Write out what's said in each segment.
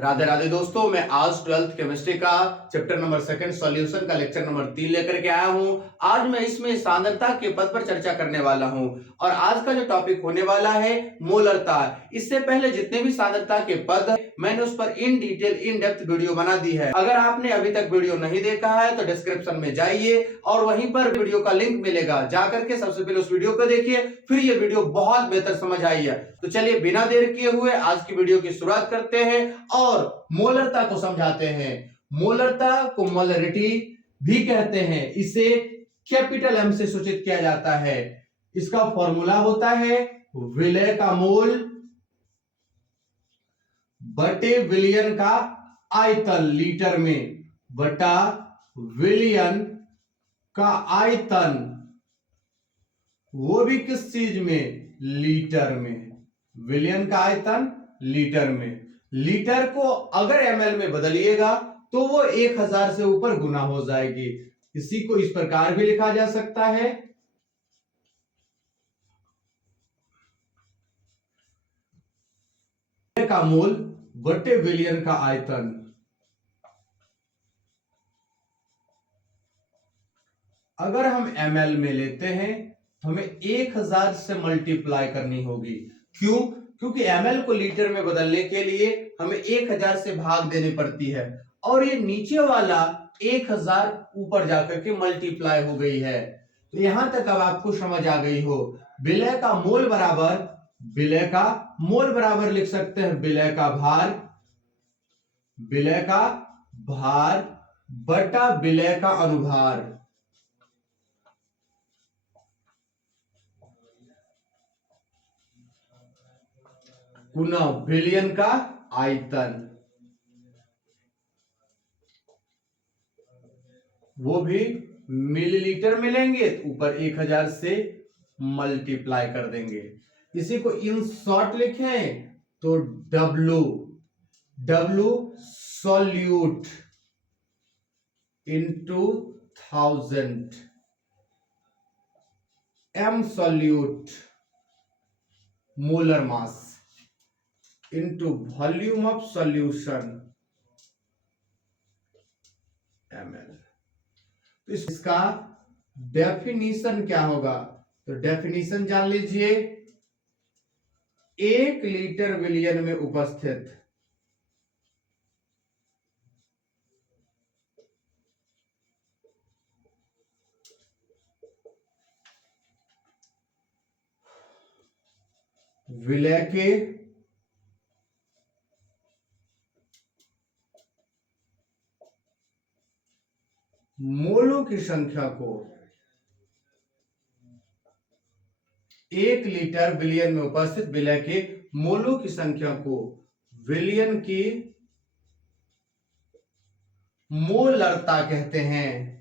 राधे राधे दोस्तों, मैं आज 12th केमिस्ट्री का चैप्टर नंबर 2 सॉल्यूशन का लेक्चर नंबर 3 लेकर के आया हूं। आज मैं इसमें सांद्रता के पद पर चर्चा करने वाला हूं और आज का जो टॉपिक होने वाला है मोलरता। इससे पहले जितने भी सांद्रता के पद मैंने उस पर in detail in depth video बना दी है। अगर आपने अभी तक वीडियो नहीं देखा है तो डिस्क्रिप्शन में जाइए और वहीं पर वीडियो का लिंक मिलेगा, जाकर के सबसे पहले उस वीडियो को देखिए, फिर ये वीडियो बहुत बेहतर समझ आई है। तो चलिए बिना देर किए हुए आज की वीडियो की शुरुआत करते हैं और मोलरता को समझाते हैं। मोलरता को मोलरिटी भी कहते हैं। इसे कैपिटल एम से सूचित किया जाता है। इसका फॉर्मूला होता है विलय का मोल बटे विलियन का आयतन लीटर में बटा विलियन का आयतन, वो भी किस चीज में? लीटर में। विलियन का आयतन लीटर में। लीटर को अगर एमएल में बदलिएगा तो वो 1000 से ऊपर गुना हो जाएगी। इसी को इस प्रकार भी लिखा जा सकता है का मोल बटे विलियन का आयतन। अगर हम एमएल में लेते हैं तो हमें 1000 से मल्टीप्लाई करनी होगी। क्यों? क्योंकि एमएल को लीटर में बदलने के लिए हमें 1000 से भाग देनी पड़ती है और ये नीचे वाला 1000 ऊपर जाकर के मल्टीप्लाई हो गई है। तो यहां तक अब आपको समझ आ गई हो। विलय का मोल बराबर लिख सकते हैं विलय का भार बटा विलय का अनुभार। पुनः विलियन का आयतन, वो भी मिलीलीटर में लेंगे तो ऊपर 1000 से मल्टीप्लाई कर देंगे। इसी को इन शॉर्ट लिखें तो W solute into 1000, M solute molar mass into volume of solution ml। तो इसका डेफिनीशन क्या होगा? तो डेफिनीशन जान लीजिए। 1 लीटर विलियन में उपस्थित विलय के मोलों की संख्या को 1 लीटर विलियन में उपस्थित विलय के मोलों की संख्या को विलियन की मोलरता कहते हैं।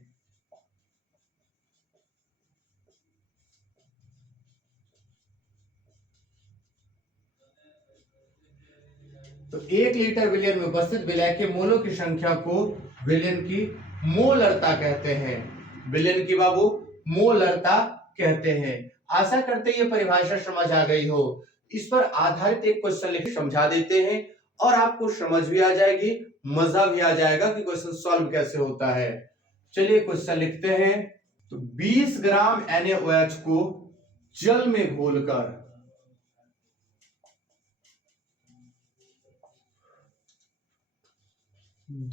तो 1 लीटर विलियन में उपस्थित विलय के मोलों की संख्या को विलियन की मोलरता कहते हैं। विलियन की बाबू मोलरता कहते हैं। आशा करते ये परिभाषा समझ आ गई हो। इस पर आधारित एक क्वेश्चन लिख समझा देते हैं और आपको समझ भी आ जाएगी, मजा भी आ जाएगा कि क्वेश्चन सॉल्व कैसे होता है। चलिए क्वेश्चन लिखते हैं। तो 20 ग्राम NaOH को जल में घोलकर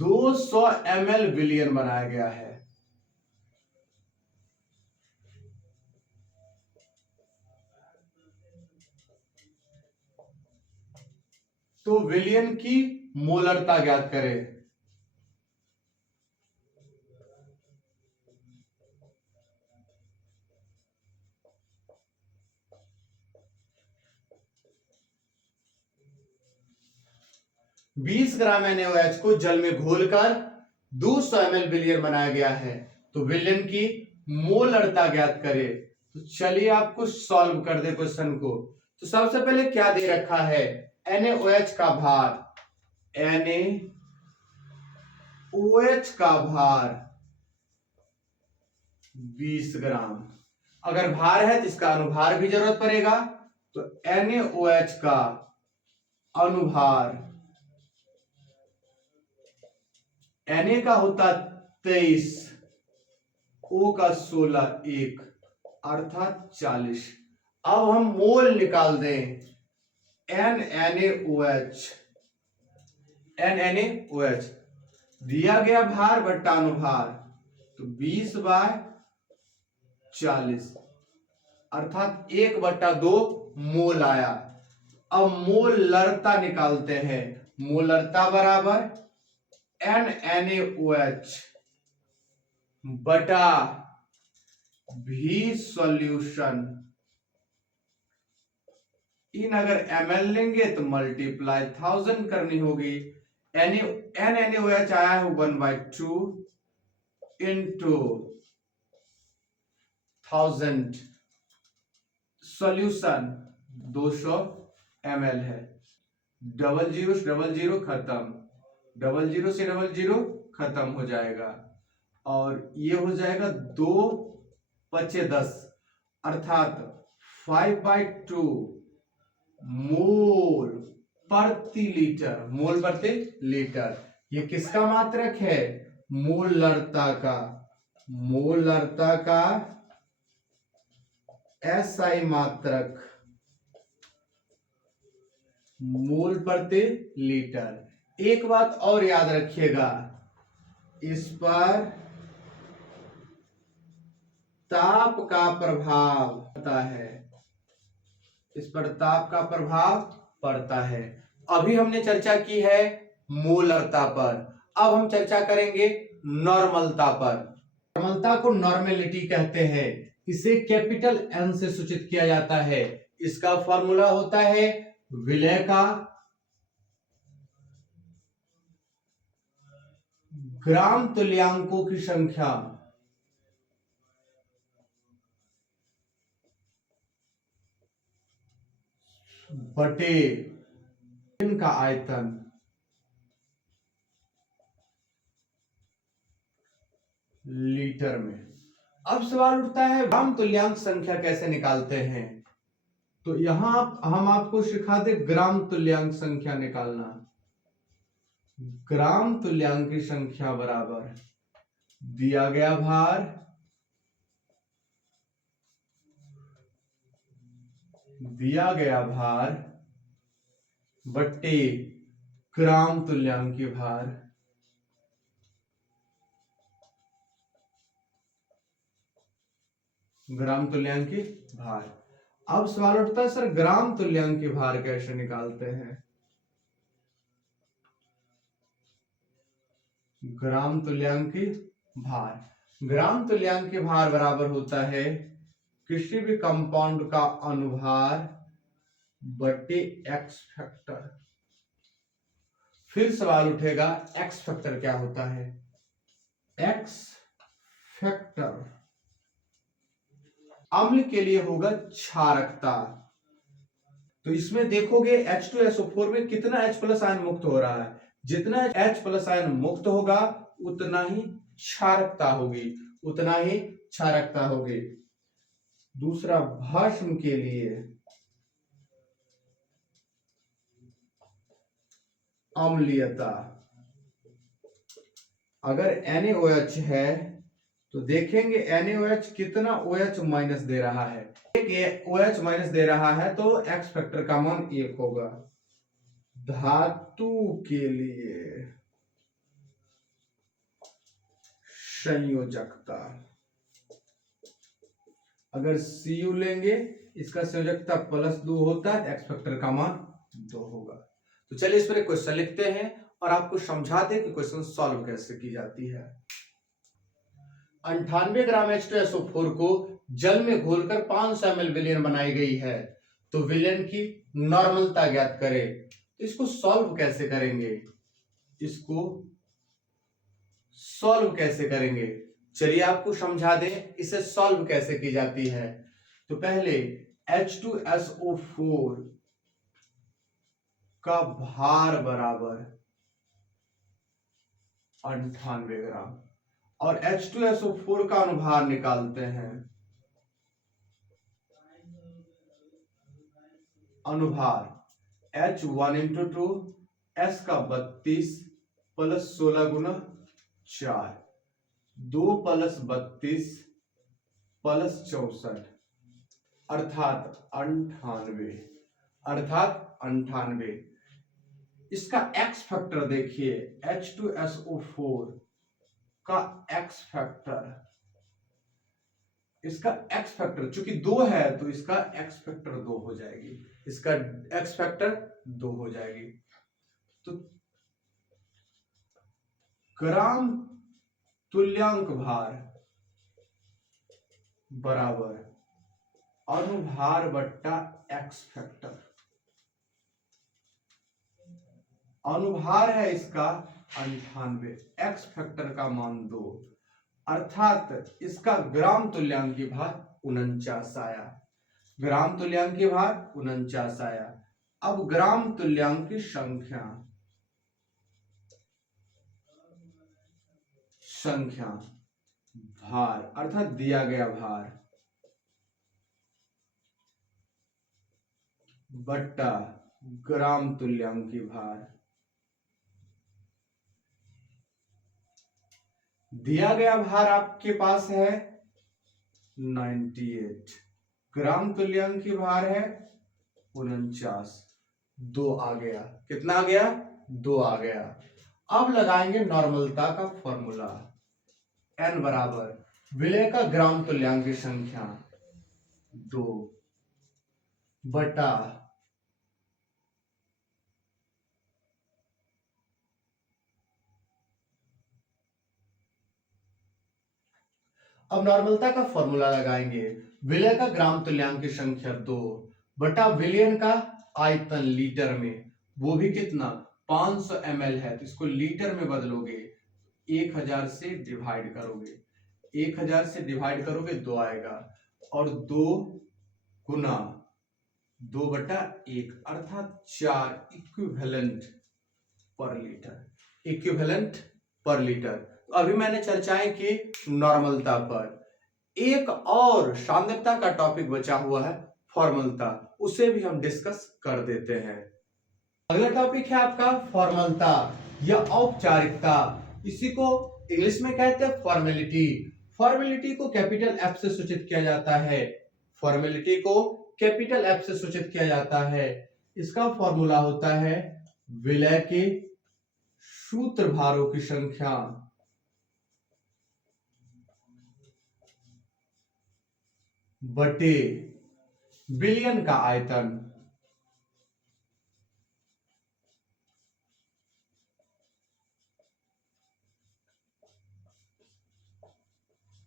200 ml विलियन बनाया गया है। तो विलियन की मोलरता ज्ञात करें। बीस ग्राम NaOH को जल में घोलकर 200 ml विलियन बनाया गया है। तो विलियन की मोलरता ज्ञात करें। तो चलिए आपको सॉल्व कर दे क्वेश्चन को। तो सबसे पहले क्या दे रखा है? NaOH का भार, NaOH का भार 20 ग्राम। अगर भार है तो इसका अनुभार भी जरूरत पड़ेगा। तो NaOH का अनुभार Na का होता 23, O का 16, 1 अर्थात 40। अब हम मोल निकाल दें, NaOH, NaOH दिया गया भार बट्टा अनुभार, तो 20/40 अर्थात 1/2 मोल आया। अब मोलरता निकालते हैं, मोलरता बराबर NaOH बटा भी सॉल्यूशन, इन अगर ml लेंगे तो मल्टीप्लाई 1000 करनी होगी। NaOH आया है 1/2 इंटू 1000, सॉल्यूशन 200 ml है। 00 से 00 खत्म, 00 से 00 खत्म हो जाएगा, और ये हो जाएगा 2×5 = 10 अर्थात 5/2 मोल प्रति लीटर, मोल प्रति लीटर। ये किसका मात्रक है? मोलरता का, मोलरता का SI मात्रक, मोल प्रति लीटर। एक बात और याद रखिएगा, इस पर ताप का प्रभाव पड़ता है, इस पर ताप का प्रभाव पड़ता है। अभी हमने चर्चा की है मोलरता पर, अब हम चर्चा करेंगे नॉर्मलता पर। नॉर्मलता को नॉर्मेलिटी कहते हैं, इसे कैपिटल N से सूचित किया जाता है। इसका फॉर्मूला होता है विलेय का ग्राम तुल्यांकों की संख्या बटे इनका आयतन, लीटर में। अब सवाल उठता है ग्राम तुल्यांक संख्या कैसे निकालते हैं, तो यहां हम आपको सिखा दे ग्राम तुल्यांक संख्या निकालना। ग्राम तुल्यांक की संख्या बराबर दिया गया भार बट्टे ग्राम तुल्यांक की भार, ग्राम तुल्यांक की भार। अब सवाल उठता है सर ग्राम तुल्यांक की भार कैसे निकालते हैं? ग्राम तुल्यांक की भार, ग्राम तुल्यांक की भार बराबर होता है किसी भी कंपाउंड का अनुभार बट्टे एक्स फैक्टर। फिर सवाल उठेगा एक्स फैक्टर क्या होता है? एक्स फैक्टर अम्ल के लिए होगा क्षारकता। तो इसमें देखोगे H2SO4 में कितना H+ आयन मुक्त हो रहा है, जितना H+ आयन मुक्त होगा उतना ही क्षारकता होगी, उतना ही क्षारकता होगी। दूसरा भस्म के लिए अम्लीयता, अगर NaOH है तो देखेंगे NaOH कितना OH- दे रहा है, एक OH- दे रहा है तो एक्स फैक्टर का मान 1 होगा। धातु के लिए संयोजकता, अगर Cu लेंगे इसका संयोजकता +2 होता है, एक्स फैक्टर का मान 2 होगा। तो चलिए इस पर एक क्वेश्चन लिखते हैं और आपको समझा दे कि क्वेश्चन सॉल्व कैसे की जाती है। 98 ग्राम H2SO4 को जल में घोलकर 500 ml विलयन बनाई गई है, तो विलयन की नॉर्मलता ज्ञात करें। तो इसको सॉल्व कैसे करेंगे, इसको सॉल्व कैसे करेंगे, चलिए आपको समझा दें इसे सॉल्व कैसे की जाती है। तो पहले H2SO4 का भार बराबर 98 ग्राम और H2SO4 का अनुभार निकालते हैं। अनुभार H1 × 2, S का 32 + 16 × 4, 2 + 32 + 64 अर्थात 98। इसका एक्स फैक्टर देखिए, H2SO4 का एक्स फैक्टर, इसका एक्स फैक्टर चूंकि 2 है तो इसका एक्स फैक्टर 2 हो जाएगी, इसका एक्स फैक्टर 2 हो जाएगी। तो ग्राम तुल्यांक भार बराबर अनुभार बट्टा एक्स फैक्टर। अनुभार है इसका 98, एक्स फैक्टर का मान 2, अर्थात इसका ग्राम तुल्यांकी भार 49 आया। ग्राम तुल्यांकी भार 49 आया। अब ग्राम तुल्यांकी संख्या भार अर्थात दिया गया भार बट्टा ग्राम तुल्यांकी भार। दिया गया भार आपके पास है 98, ग्राम तुल्यांकी भार है 49, 2 आ गया। कितना आ गया? 2 आ गया। अब लगाएंगे नॉर्मलता का फॉर्मूला, n बराबर विलय का ग्राम तुल्यांकी संख्या 2 बटा अब नॉर्मलता का फॉर्मूला लगाएंगे, विलय का ग्राम तुल्यांकी संख्या 2 बटा विलयन का आयतन लीटर में, वो भी कितना 500 ml है, तो इसको लीटर में बदलोगे 1000 से डिवाइड करोगे, 1000 से डिवाइड करोगे 2 आएगा, और 2 गुना 2/1 अर्थात 4 इक्विवेलेंट पर लीटर। अभी मैंने चर्चाएं की नॉर्मलता पर, एक और सांद्रता का टॉपिक बचा हुआ है फॉर्मलता, उसे भी हम डिस्कस कर देते हैं। अगला टॉपिक है आपका फॉर्मलता या औपचारिकता। इसी को इंग्लिश में कहते हैं फॉर्मेलिटी। फॉर्मेलिटी को कैपिटल एफ से सूचित किया जाता है। फॉर्मेलिटी को कैपिटल एफ से सूचित किया जाता है। इसका फॉर्मूला होता है विलय के सूत्र भारों की संख्या बटे विलयन का आयतन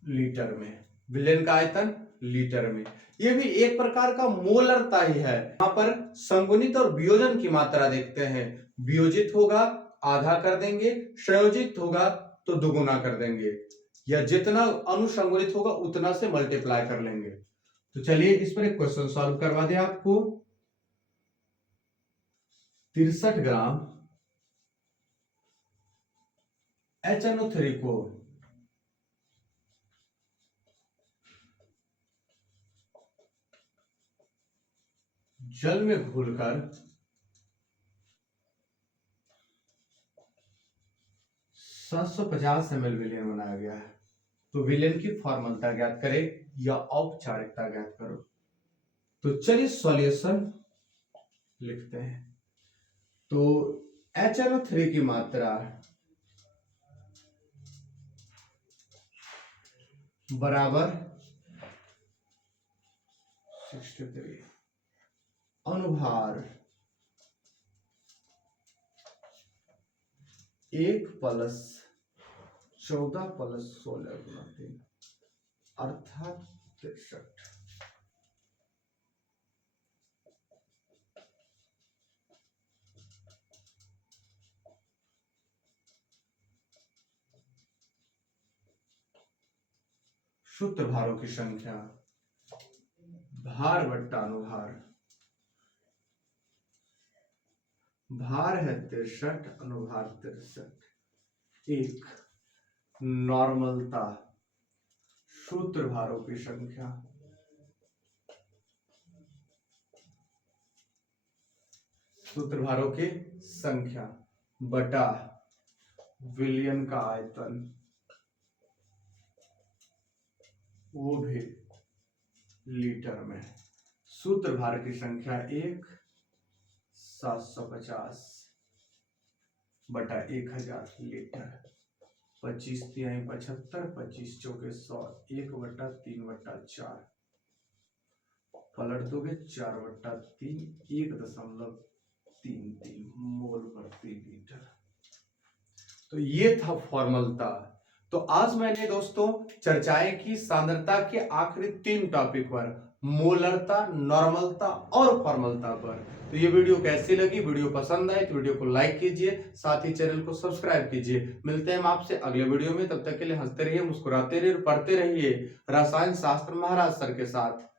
लीटर में। विलयन का आयतन लीटर में, यह भी एक प्रकार का मोलरता ही है। यहां पर संगुणित और वियोजन की मात्रा देखते हैं। वियोजित होगा आधा कर देंगे, संयोजित होगा तो दुगुना कर देंगे, या जितना अनुसंगुणित होगा उतना से मल्टीप्लाई कर लेंगे। तो चलिए इस पर एक क्वेश्चन सॉल्व करवा दें आपको। 63 ग्राम HNO3 को जल में घोलकर 750 ml विलयन बनाया गया है। तो विलयन की फॉर्मलता ज्ञात करें या औपचारिकता ज्ञात करो। तो चलिए सॉल्यूशन लिखते हैं। तो HNO3 की मात्रा बराबर 63 अनुभार 1 + 14 + 16 गुना 3 अर्थात 63। सूत्र भारों की संख्या भार बट्टा अनुभार, भार है 63 अनुभार 63। एक नॉर्मलता सूत्र भारों की संख्या बटा विलयन का आयतन, वो भी लीटर में। सूत्रधार की संख्या 1, 750 बटा 1000 लीटर। 25 तिहाई 75, 25 चौके 100, 1/3/4 पलट दोगे 4/3, 1.33 मोल प्रति लीटर। तो ये था फॉर्मलता। तो आज मैंने दोस्तों चर्चाएं की सांद्रता के आखिरी 3 टॉपिक पर, मोलरता, नॉर्मलता और फॉर्मलता पर। तो ये वीडियो कैसी लगी? वीडियो पसंद आए तो वीडियो को लाइक कीजिए, साथ ही चैनल को सब्सक्राइब कीजिए। मिलते हैं हम आपसे अगले वीडियो में, तब तक के लिए हंसते रहिए, मुस्कुराते रहिए, पढ़ते रहिए रसायन शास्त्र महाराज सर के साथ।